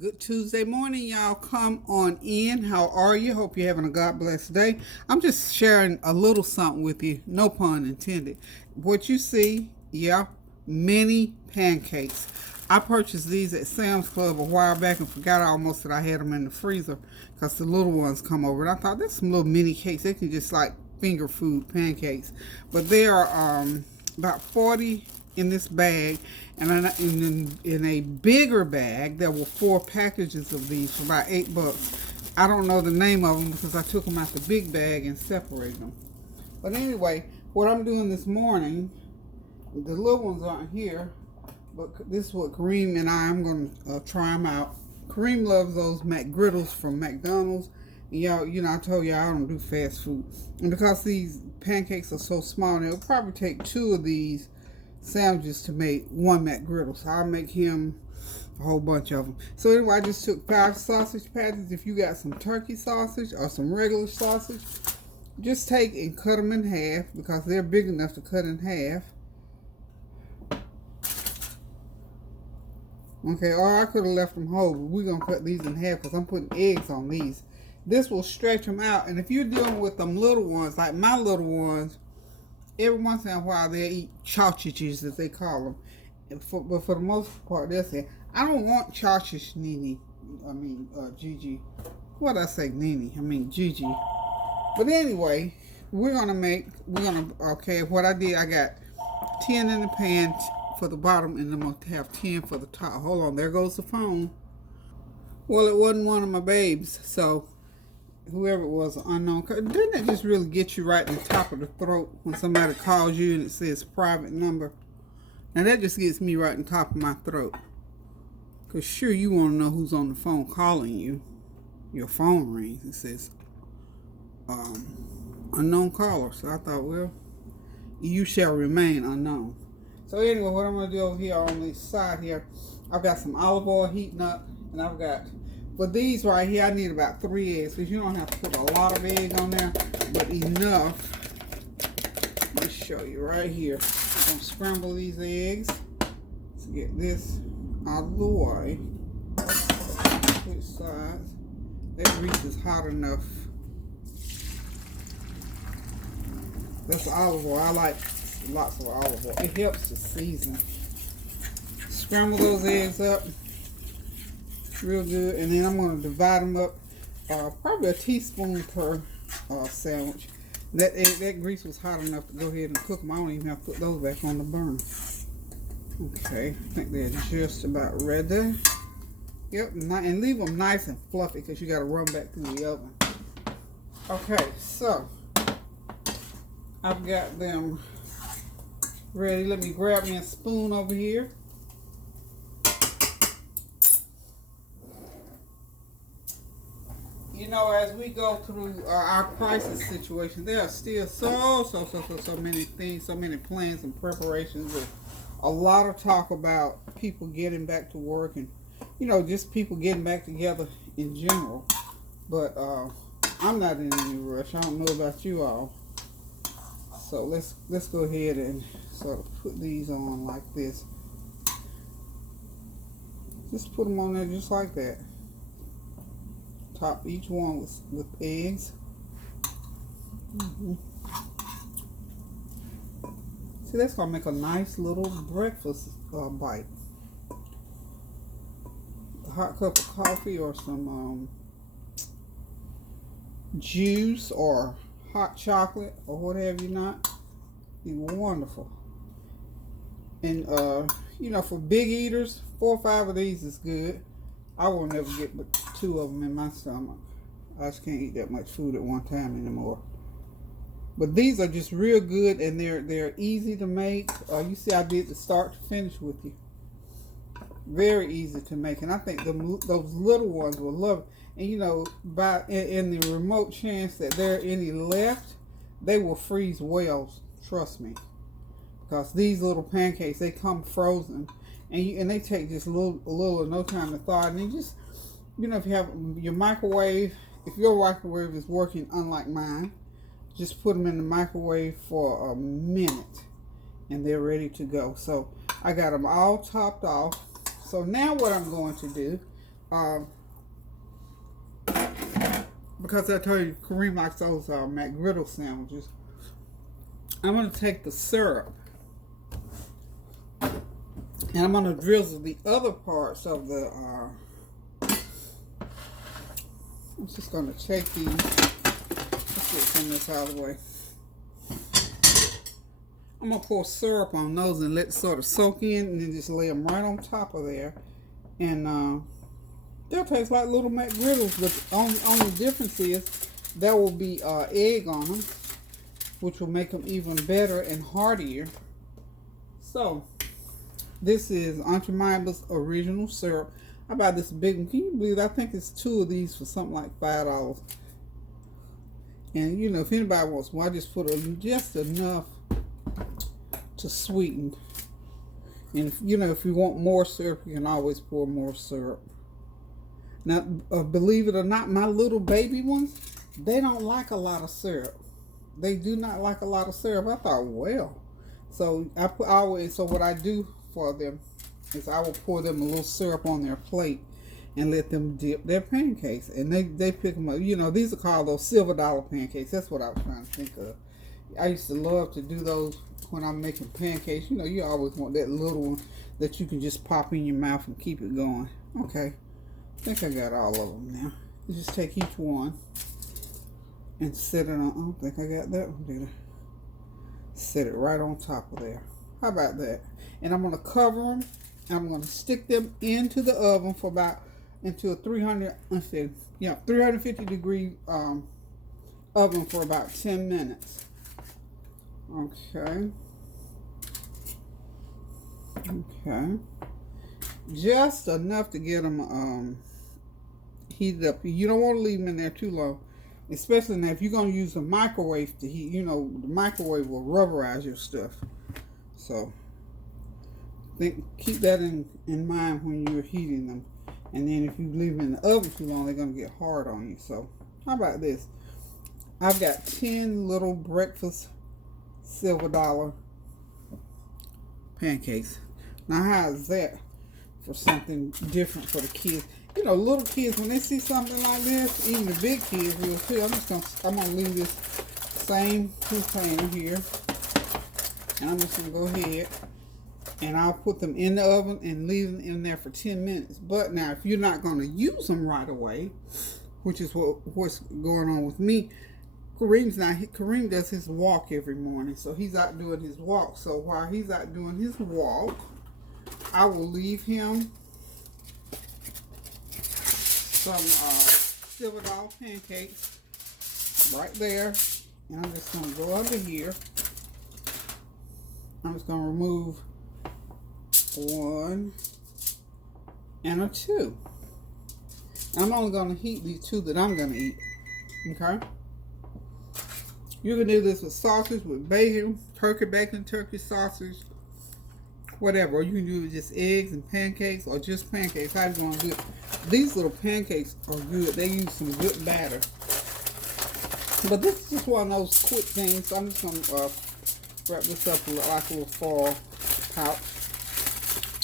Good Tuesday morning, y'all. Come on in. How are you? Hope you're having a God blessed day. I'm just sharing a little something with you. No pun intended. What you see, yeah, mini pancakes. I purchased these at Sam's Club a while back and forgot almost that I had them in the freezer because the little ones come over. And I thought, there's some little mini cakes. They can just like finger food pancakes. But they are about 40 in this bag, and in a bigger bag there were 4 packages of these for about $8. I don't know the name of them because I took them out the big bag and separated them. But anyway, what I'm doing this morning, the little ones aren't here, but this is what Kareem and I'm going to try them out. Kareem loves those McGriddles from McDonald's. Y'all, I told y'all I don't do fast food, and because these pancakes are so small, it'll probably take 2 of these sandwiches to make 1 McGriddle. So I'll make him a whole bunch of them. So anyway, I just took 5 sausage patties. If you got some turkey sausage or some regular sausage, just take and cut them in half because they're big enough to cut in half. Okay, or I could have left them whole, but we're going to cut these in half because I'm putting eggs on these. This will stretch them out. And if you're dealing with them little ones, like my little ones, every once in a while they'll eat sausages, as they call them. But for the most part, they'll say, I don't want sausage, Nini. Gigi. What I say, Nini? Gigi. But anyway, okay, what I did, I got 10 in the pan for the bottom, and I'm going to have 10 for the top. Hold on, there goes the phone. Well, it wasn't one of my babes, so whoever it was, unknown. Didn't it just really get you right in the top of the throat when somebody calls you and it says private number? Now that just gets me right in the top of my throat. Because sure, you want to know who's on the phone calling you. Your phone rings. It says unknown caller. So I thought, well, you shall remain unknown. So anyway, what I'm going to do over here on the side here, I've got some olive oil heating up, and I've got, for these right here, I need about 3 eggs, because you don't have to put a lot of egg on there, but enough. Let me show you right here. I'm going to scramble these eggs to get this out of the way. Switch sides. That grease is hot enough. That's olive oil. I like lots of olive oil. It helps to season. Scramble those eggs up real good, and then I'm going to divide them up, probably a teaspoon per sandwich. That grease was hot enough to go ahead and cook them. I don't even have to put those back on the burner. Okay, I think they're just about ready. Yep, and leave them nice and fluffy because you got to run back through the oven. Okay, so I've got them ready. Let me grab me a spoon over here. As we go through our crisis situation, there are still so many things, so many plans and preparations, and a lot of talk about people getting back to work and, just people getting back together in general. But I'm not in any rush. I don't know about you all. So let's go ahead and sort of put these on like this. Just put them on there just like that. Top each one with eggs. See, that's gonna make a nice little breakfast bite. A hot cup of coffee or some juice or hot chocolate or whatever not. Be wonderful. And for big eaters, 4 or 5 of these is good. I will never get but 2 of them in my stomach. I just can't eat that much food at one time anymore. But these are just real good, and they're easy to make. You see, I did the start to finish with you. Very easy to make, and I think those little ones will love it. And in the remote chance that there are any left, they will freeze well. Trust me, because these little pancakes, they come frozen. And they take just a little or no time to thaw. And you just, if you have your microwave, if your microwave is working unlike mine, just put them in the microwave for a minute and they're ready to go. So I got them all topped off. So now what I'm going to do, because I told you Kareem likes those McGriddle sandwiches. I'm going to take the syrup and I'm going to drizzle the other parts of the, I'm just going to take these, let's get some of this out of the way. I'm going to pour syrup on those and let it sort of soak in and then just lay them right on top of there. And they'll taste like little McGriddles, but the only difference is there will be egg on them, which will make them even better and heartier. So, this is Aunt Jemima's original syrup. I buy this big one. Can you believe it? I think it's 2 of these for something like $5. And, you know, if anybody wants one, I just put just enough to sweeten. And, if you want more syrup, you can always pour more syrup. Now, believe it or not, my little baby ones, they don't like a lot of syrup. They do not like a lot of syrup. I thought, well. So, so what I do for them is I will pour them a little syrup on their plate and let them dip their pancakes. And they pick them up. You know, these are called those Silver Dollar Pancakes. That's what I was trying to think of. I used to love to do those when I'm making pancakes. You know, you always want that little one that you can just pop in your mouth and keep it going. Okay. I think I got all of them now. You just take each one and set it on. I don't think I got that one, did I? Set it right on top of there. How about that? And I'm going to cover them. I'm going to stick them into the oven for into a 350 degree oven for about 10 minutes. Okay. Just enough to get them heated up. You don't want to leave them in there too long. Especially now if you're going to use a microwave to heat. You know, the microwave will rubberize your stuff. So, keep that in mind when you're heating them. And then if you leave them in the oven too long, they're going to get hard on you. So, how about this? I've got 10 little breakfast Silver Dollar pancakes. Now, how is that for something different for the kids? You know, little kids, when they see something like this, even the big kids will too. I'm gonna leave this same container here, and I'm just gonna go ahead and I'll put them in the oven and leave them in there for 10 minutes. But now, if you're not gonna use them right away, which is what's going on with me, Kareem does his walk every morning, so he's out doing his walk. So while he's out doing his walk, I will leave him some Silver Dollar pancakes right there, and I'm just going to go under here. I'm just going to remove 1 and a 2. I'm only going to heat these 2 that I'm going to eat. Okay? You can do this with sausage, with bacon, bacon, turkey sausage, whatever. Or you can do it with just eggs and pancakes, or just pancakes. How you gonna do it? These little pancakes are good. They use some good batter. But this is just one of those quick things. So I'm just gonna wrap this up like a little foil pouch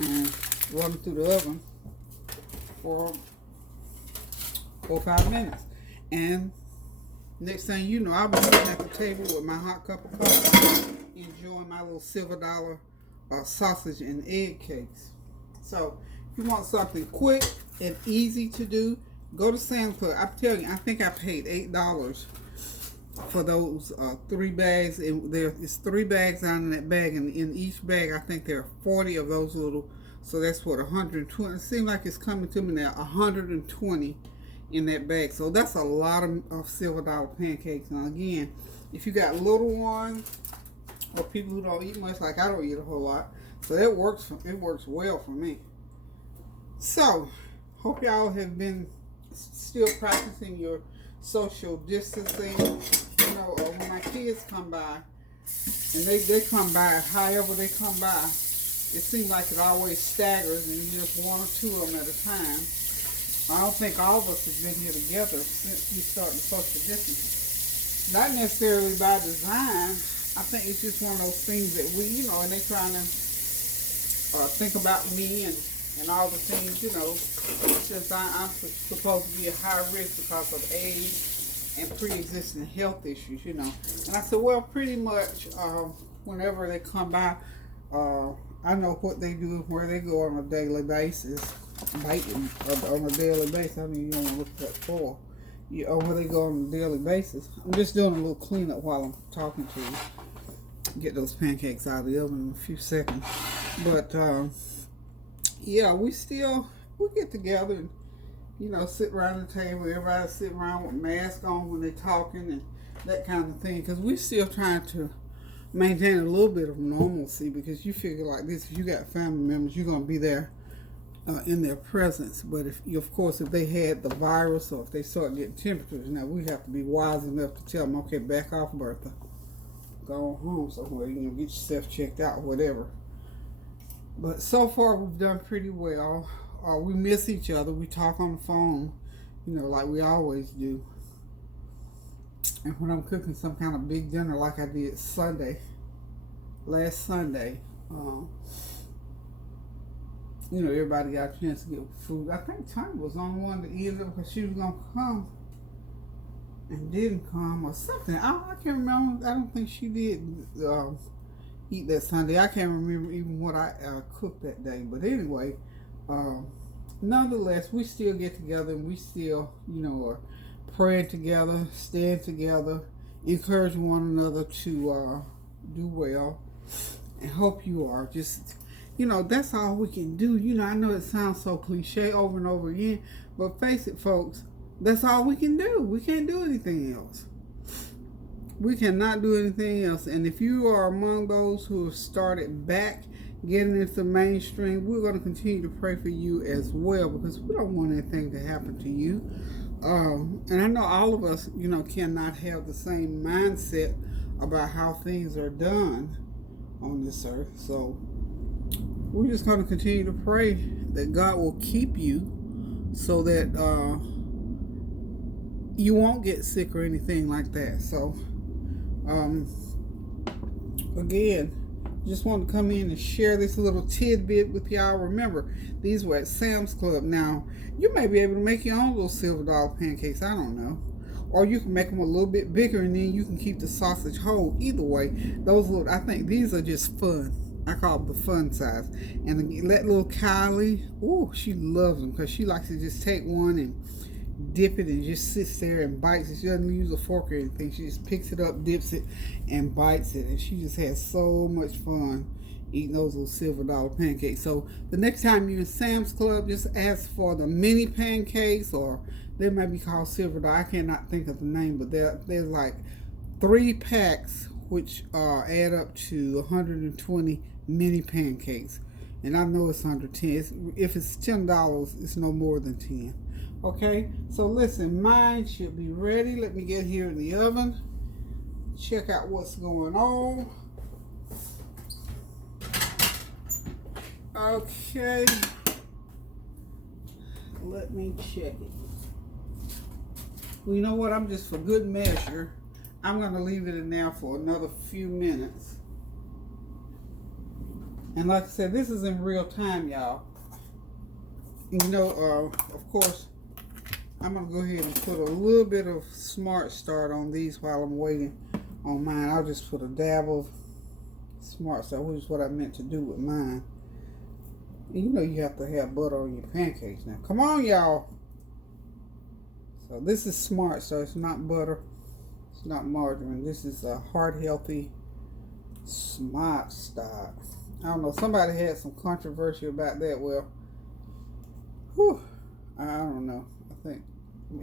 and run it through the oven for 4 or 5 minutes. And next thing you know, I'll be sitting at the table with my hot cup of coffee, enjoying my little Silver Dollar sausage and egg cakes. So, if you want something quick and easy to do, go to Sam's Club. I'm telling you, I think I paid $8 for those 3 bags. And there's 3 bags out in that bag, and in each bag, I think there are 40 of those little. So that's what, 120. It seems like it's coming to me now, 120 in that bag. So that's a lot of Silver Dollar pancakes. Now again, if you got little ones or people who don't eat much, like I don't eat a whole lot, so it works well for me. So hope y'all have been still practicing your social distancing. You know, when my kids come by, and they come by however they come by, it seems like it always staggers, and you just 1 or 2 of them at a time. I don't think all of us have been here together since we started social distancing. Not necessarily by design. I think it's just one of those things that we, and they're trying to think about me and and all the things, you know, since I'm supposed to be at high risk because of age and pre-existing health issues, you know. And I said, well, pretty much whenever they come by, I know what they do and where they go on a daily basis. On a daily basis. I mean, you don't want to look at that for. You know, where they go on a daily basis. I'm just doing a little cleanup while I'm talking to you. Get those pancakes out of the oven in a few seconds. But, yeah, we get together and, you know, sit around the table. Everybody sit around with masks on when they're talking and that kind of thing. Because we're still trying to maintain a little bit of normalcy, because you figure like this, if you got family members, you're going to be there in their presence. But of course, if they had the virus or if they start getting temperatures, now we have to be wise enough to tell them, okay, back off, Bertha. Go home somewhere, you know, get yourself checked out, whatever. But so far, we've done pretty well. We miss each other. We talk on the phone, you know, like we always do. And when I'm cooking some kind of big dinner like I did last Sunday, you know, everybody got a chance to get food. I think Tanya was on one that ended up because she was going to come and didn't come or something. I can't remember. I don't think she did eat that Sunday. I can't remember even what I cooked that day. But anyway, nonetheless, we still get together and we still, you know, are praying together, stand together, encourage one another to do well, and hope you are. Just, you know, that's all we can do. You know, I know it sounds so cliche over and over again, but face it, folks, that's all we can do. We can't do anything else. We cannot do anything else. And if you are among those who have started back getting into the mainstream, we're going to continue to pray for you as well, because we don't want anything to happen to you. And I know all of us, you know, cannot have the same mindset about how things are done on this earth. So we're just going to continue to pray that God will keep you so that you won't get sick or anything like that. So, again, just want to come in and share this little tidbit with y'all. Remember, these were at Sam's Club. Now, you may be able to make your own little Silver Dollar Pancakes. I don't know. Or you can make them a little bit bigger and then you can keep the sausage whole. Either way, those little, I think these are just fun. I call them the fun size. And that little Kylie, ooh, she loves them because she likes to just take one and dip it and just sits there and bites it. She doesn't use a fork or anything. She just picks it up, dips it, and bites it. And she just has so much fun eating those little Silver Dollar Pancakes. So the next time you're in Sam's Club, just ask for the mini pancakes, or they might be called Silver Dollar. I cannot think of the name, but there's like 3 packs, which add up to 120 mini pancakes. And I know it's under 10. If it's $10, it's no more than 10. Okay, so listen, mine should be ready. Let me get here in the oven, check out what's going on. Okay, let me check it. Well, you know what, I'm just for good measure, I'm going to leave it in there for another few minutes. And like I said, this is in real time, y'all. You know, of course, I'm going to go ahead and put a little bit of Smart Start on these while I'm waiting on mine. I'll just put a dab of Smart Start, which is what I meant to do with mine. And you know you have to have butter on your pancakes now. Come on, y'all. So this is Smart Start. It's not butter. It's not margarine. This is a heart-healthy Smart Start. I don't know. Somebody had some controversy about that. Well, whew, I don't know. I think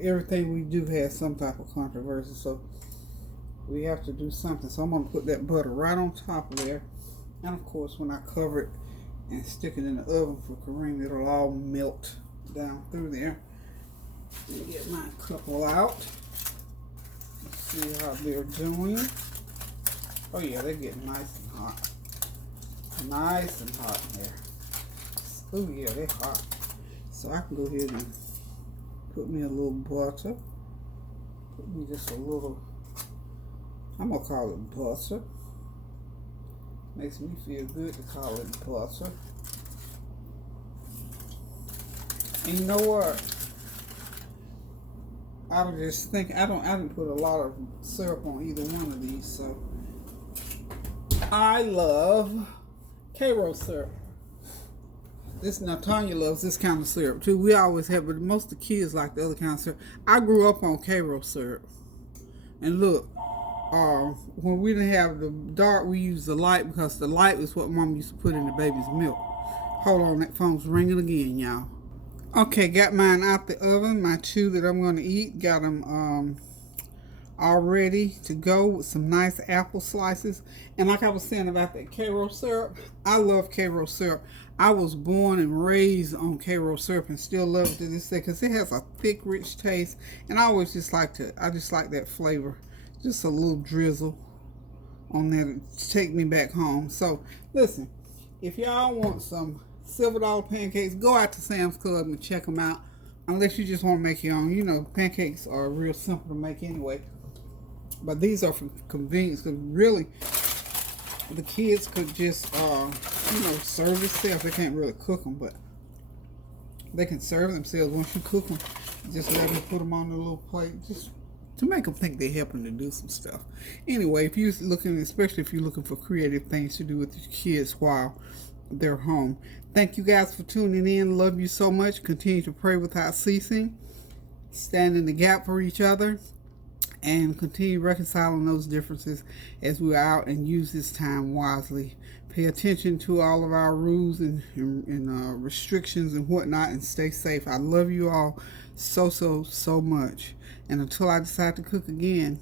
everything we do has some type of controversy, so we have to do something. So I'm going to put that butter right on top of there. And of course, when I cover it and stick it in the oven for Kareem, it'll all melt down through there. Let me get my couple out. Let's see how they're doing. Oh yeah, they're getting nice and hot. Nice and hot in there. Oh yeah, they're hot. So I can go ahead and put me a little butter. Put me just a little, I'm going to call it butter. Makes me feel good to call it butter. And you know what? I was just thinking, I didn't put a lot of syrup on either one of these, so I love Karo syrup. This now Tanya loves this kind of syrup too. We always have, but most of the kids like the other kind of syrup. I grew up on Karo syrup, and look, when we didn't have the dark, we used the light because the light was what Mom used to put in the baby's milk. Hold on, that phone's ringing again, y'all. Okay, got mine out the oven. My two that I'm going to eat, got them all ready to go with some nice apple slices. And like I was saying about that Karo syrup, I love Karo syrup. I was born and raised on Karo syrup and still love it to this day because it has a thick, rich taste. And I always just like that flavor. Just a little drizzle on that to take me back home. So, listen, if y'all want some Silver Dollar Pancakes, go out to Sam's Club and check them out. Unless you just want to make your own. You know, pancakes are real simple to make anyway. But these are for convenience, because really, the kids could just, serve themselves. They can't really cook them, but they can serve themselves. Once you cook them, just let them put them on the little plate, just to make them think they're helping to do some stuff. Anyway, if you're looking, especially if you're looking for creative things to do with your kids while they're home. Thank you guys for tuning in. Love you so much. Continue to pray without ceasing. Stand in the gap for each other. And continue reconciling those differences as we're out, and use this time wisely. Pay attention to all of our rules and restrictions and whatnot, and stay safe. I love you all so much. And until I decide to cook again,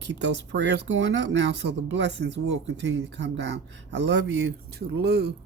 keep those prayers going up now so the blessings will continue to come down. I love you. Toodaloo.